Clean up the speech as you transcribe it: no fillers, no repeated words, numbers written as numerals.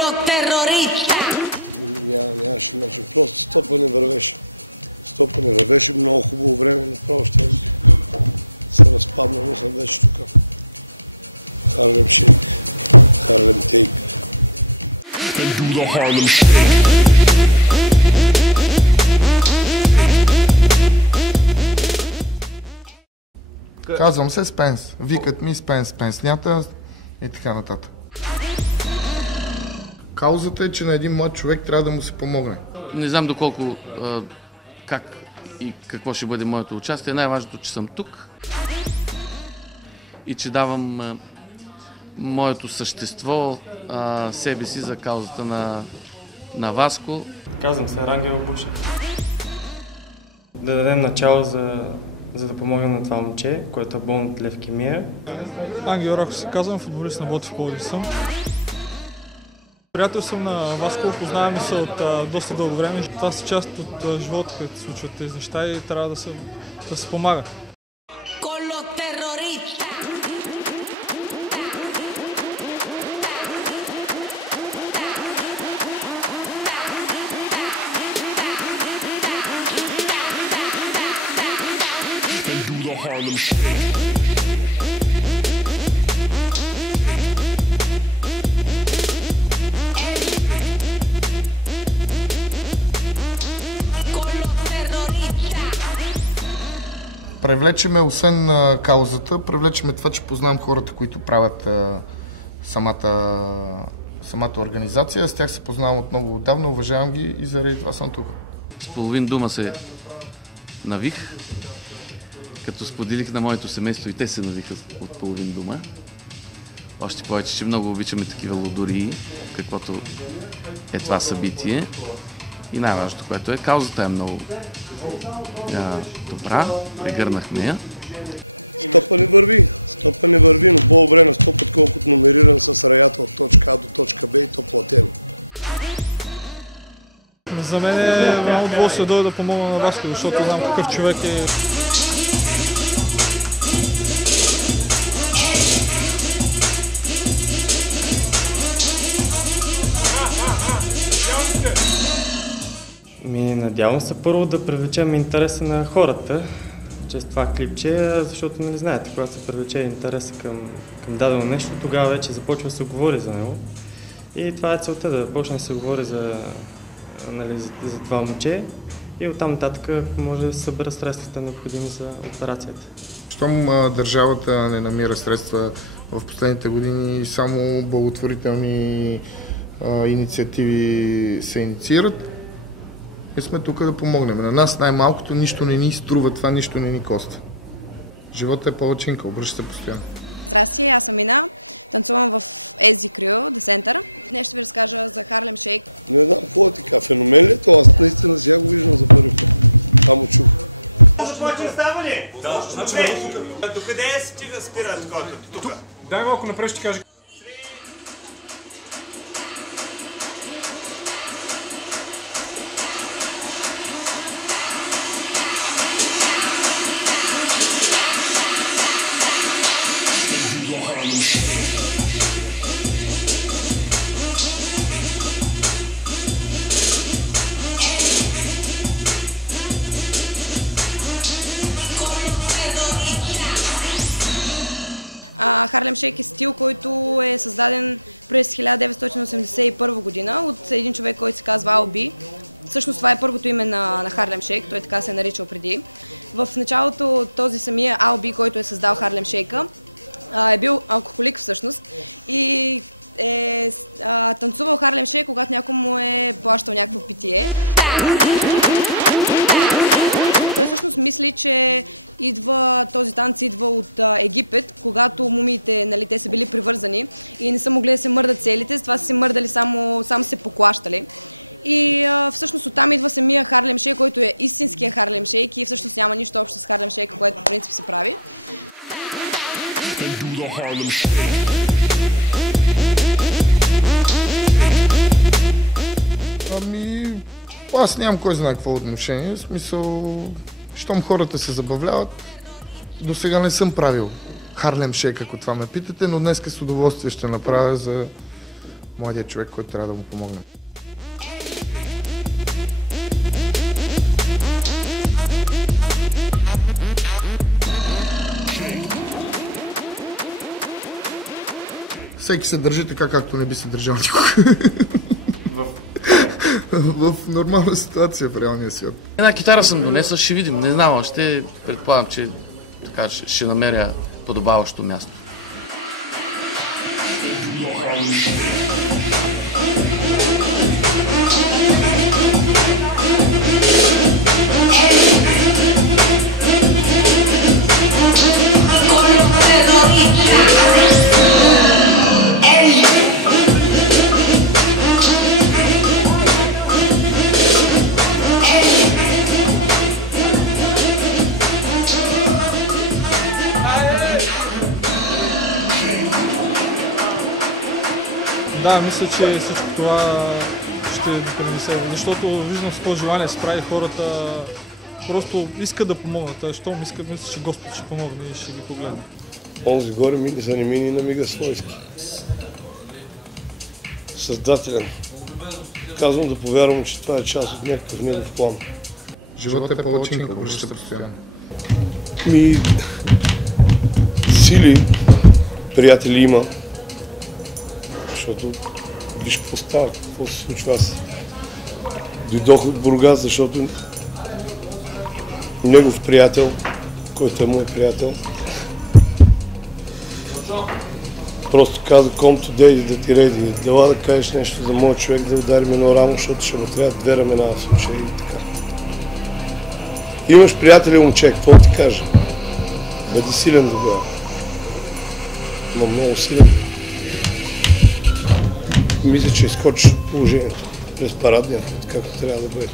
los terroristas. And do the Harlem Shake. Казвам се Спенс. Викат ми Спенс, Спенснята и така нататък. Каузата е, че на един млад човек трябва да му се помогне. Не знам доколко, как и какво ще бъде моето участие. Най-важното, че съм тук и че давам моето същество, себе си за каузата на Васко. Казвам се Рангел Бушев. Да дадем начало за да помогнем на това момче, което е болно от левкемия. Ангел Рахов се казвам, футболист на Ботев Пловдив съм. Приятел съм на Васко, познаваме се от доста дълго време. Това са част от живота, където се случват тези неща и трябва да се помага. Harlem Shake. Привлечеме, освен каузата, привлечеме това, че познавам хората, които правят самата организация. С тях се познавам от много отдавна, уважавам ги и заради това съм тук. С половин дума се навих. Като споделих на моето семейство и те се навиха от половин дума. Още повече, че много обичаме такива лудории, каквото е това събитие. И най-важното, което е, каузата е много добра, прегърнахме я. За мен е много удоволствие да дойда да помогна на Васко, защото знам какъв човек е. Надявам се първо да привлечем интереса на хората чрез това клипче, защото нали знаете, когато се привлече интереса към дадено нещо, тогава вече започва да се говори за него. И това е целта, да почне да се говори за това момче и оттам нататък може да се съберат средствата необходими за операцията. Щом държавата не намира средства в последните години, само благотворителни инициативи се инициират. И сме тук да помогнем. На нас най-малкото нищо не ни струва, това нищо не ни коства. Животът е палачинка, обръща се постоянно. Започне става ли? Да. Докъде стига спира такова? Тук. Дай малко напред, ще ти кажа. And do the Harlem Shake. Ами, аз нямам кой знае какво отношение. В смисъл, щом хората се забавляват, до сега не съм правил Харлем Шейк, ако това ме питате, но днес с удоволствие ще направя за младият човек, който трябва да му помогне. Всеки се държи така, както не би се държал никога. В нормална ситуация в реалния свят. Една китара съм донесъл, ще видим. Не знам още. Предполагам, че така, ще намеря подобаващо място. Да, мисля, че всичко това ще допринесе, защото виждам с какво желание се прави хората, просто искат да помогнат, щом искат, мисля, че Господ ще помогне и ще ги погледне. Онзи горе мини за немини на Мига Свойски. Създателен. Казвам да повярвам, че това е част от някакъв негов план. Животът е палачинка, връща се постоянно. Сили приятели има, защото виж какво става, какво се случва. Аз дойдох от Бургас, защото негов приятел, който е мой приятел, просто каза come today да ти реди, дела да кажеш нещо за моят човек, да ударим едно рамо, защото ще му трябва две ramена в случая и така. Имаш приятели, момче, какво ти кажа? Бъди силен тогава. Но много силен. Мисля, че изкочиш от положението през парадния път, както трябва да бъде.